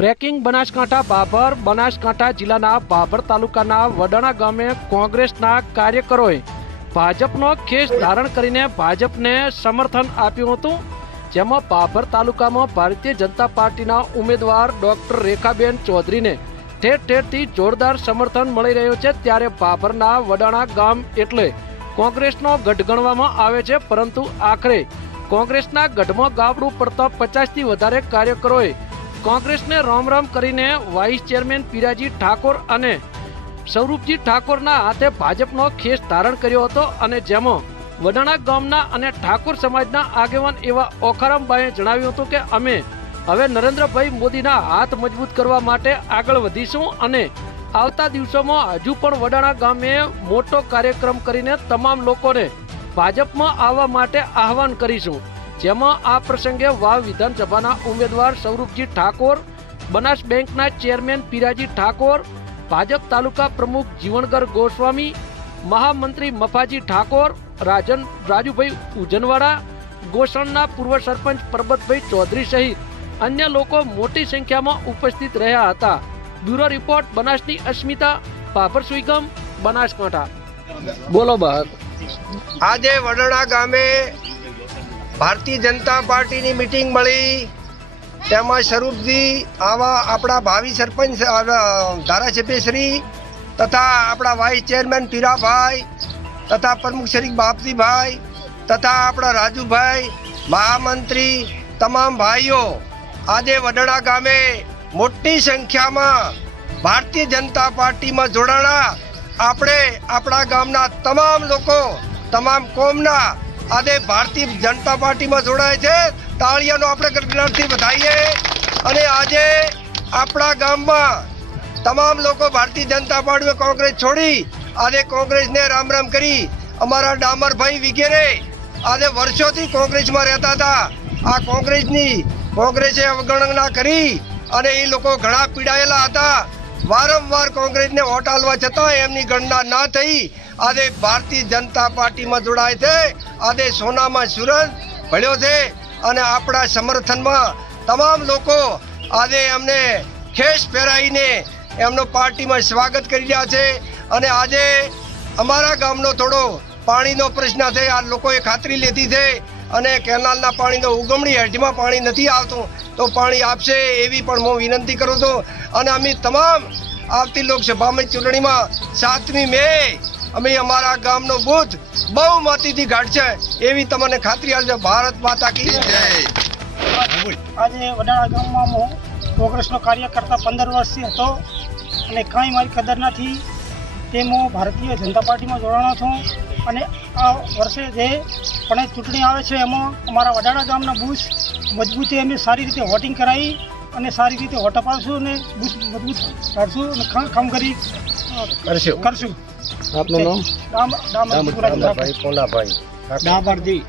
Breaking Banaskantha Bhabhar Banaskantha જિલ્લાના બાભર તાલુકાના વડાણા ગામે કોંગ્રેસના કાર્યકરોએ ભાજપનો ખેસ ધારણ કરીને ભાજપને સમર્થન આપ્યું હતું, જેમાં બાભર તાલુકામાં ભારતીય જનતા પાર્ટીના ઉમેદવાર ડોક્ટર રેખાબેન ચૌધરીને ઠેર ઠેરથી જોરદાર સમર્થન મળી રહ્યું છે ત્યારે બાભરના વડાણા ગામ એટલે કોંગ્રેસનો ગઢ ગણવામાં આવે છે, પરંતુ આખરે કોંગ્રેસના ગઢમાં ગાબડું પડતા પચાસથી વધારે કાર્યકરોએ કોંગ્રેસને રામ રામ કરીને વાઇસ ચેરમેન પીરાજી ઠાકોર અને સૌરૂપજી ઠાકોરના હાથે ભાજપનો ખેસ ધારણ કર્યો હતો અને જેમાં વડાણા ગામના અને ઠાકોર સમાજના આગેવાન એવા ઓખારામભાઈએ જણાવ્યું હતું કે અમે હવે નરેન્દ્રભાઈ મોદીના હાથ મજબૂત કરવા માટે આગળ વધીશું અને આવતા દિવસોમાં હજુ પણ વડાણા ગામે મોટો કાર્યક્રમ કરીને તમામ લોકોને ભાજપમાં આવવા માટે આહવાન કરીશું. જેમાં આ પ્રસંગે વાવ વિધાનસભાના ઉમેદવાર સ્વરૂપજી ઠાકોર, બનાસ બેંકના ચેરમેન પીરાજી ઠાકોર, ભાજપ તાલુકા પ્રમુખ જીવણગર ગોસ્વામી, મહામંત્રી મફાજી ઠાકોર, રાજન, રાજુભાઈ ઉજનવાડા, ગોસણના પૂર્વ સરપંચ પરબતભાઈ ચૌધરી સહિત અન્ય લોકો મોટી સંખ્યામાં ઉપસ્થિત રહ્યા હતા. બ્યુરો રિપોર્ટ, બનાસની અસ્મિતા પાપર સુઈગમ, બનાસકાંઠા. બોલો બહાર. આજે વડોદરા ગામે ભારતીય જનતા પાર્ટીની મિટિંગ મળી. તેમાં સ્વરૂપજી આવા આપણા ભાવિ સરપંચ ધારાસભ્યશ્રી તથા આપણા વાઇસ ચેરમેન પીરાભાઈ તથા પ્રમુખ શ્રી બાપજીભાઈ તથા આપણા રાજુભાઈ, મહામંત્રી તમામ ભાઈઓ આજે વડડા ગામે મોટી સંખ્યામાં ભારતીય જનતા પાર્ટીમાં જોડાણા. આપણે આપણા ગામના તમામ લોકો, તમામ કોમના આજે ભારતીય જનતા પાર્ટીમાં જોડાય છે. તાળિયાનો આપણે ગણગણાટથી વધાઈએ અને આજે આપણા ગામમાં તમામ લોકો ભારતીય જનતા પાર્ટીમાં કોંગ્રેસ છોડી આજે કોંગ્રેસને રામ રામ કરી અમારા ડામરભાઈ વગેરે આજે વર્ષોથી કોંગ્રેસમાં રહેતા હતા. આ કોંગ્રેસની કોંગ્રેસે અવગણના કરી અને એ લોકો ઘણા પીડાયેલા હતા. વારંવાર કોંગ્રેસને વોટ આલવા છતાં એમની ગણના ના થઈ. આજે ભારતીય જનતા પાર્ટીમાં જોડાય છે. આજે સોનામાં સુરત ભળ્યો છે અને આપણા સમર્થનમાં તમામ લોકો આજે એમને ખેસ પહેરાવીને એમનો પાર્ટીમાં સ્વાગત કરી રહ્યા છે અને આજે અમારા ગામનો થોડો પાણીનો પ્રશ્ન છે. આ લોકોએ ખાતરી લીધી છે અને કેનાલના પાણીનો ઉગમણી હેઠમાં પાણી નથી આવતું તો પાણી આપશે એવી પણ હું વિનંતી કરું છું. અને અમે તમામ આવતી લોકસભામાં ચૂંટણીમાં સાતમી મે અમે અમારા ગામનો બુથ બહુ મતીથી ઘટશે એવી તમને ખાતરી આપજો ભારત માતા કી જય. આજે વડાળા ગામમાં હું કોંગ્રેસનો કાર્યકર્તા પંદર વર્ષથી હતો અને કાંઈ મારી કદર નથી. તે હું ભારતીય જનતા પાર્ટીમાં જોડાણો છું અને આ વર્ષે જે પણ ચૂંટણી આવે છે એમાં અમારા વડાળા ગામના બુથ મજબૂતી અમે સારી રીતે વોટિંગ કરાવી અને સારી રીતે વોટ અપાવશું અને બુથ મજબૂત કાઢશું અને કામ- કરી કરશું. કરશું. આપનું નામ? ડામ ડામ ભાઈ પોલાભાઈ. ડામરજી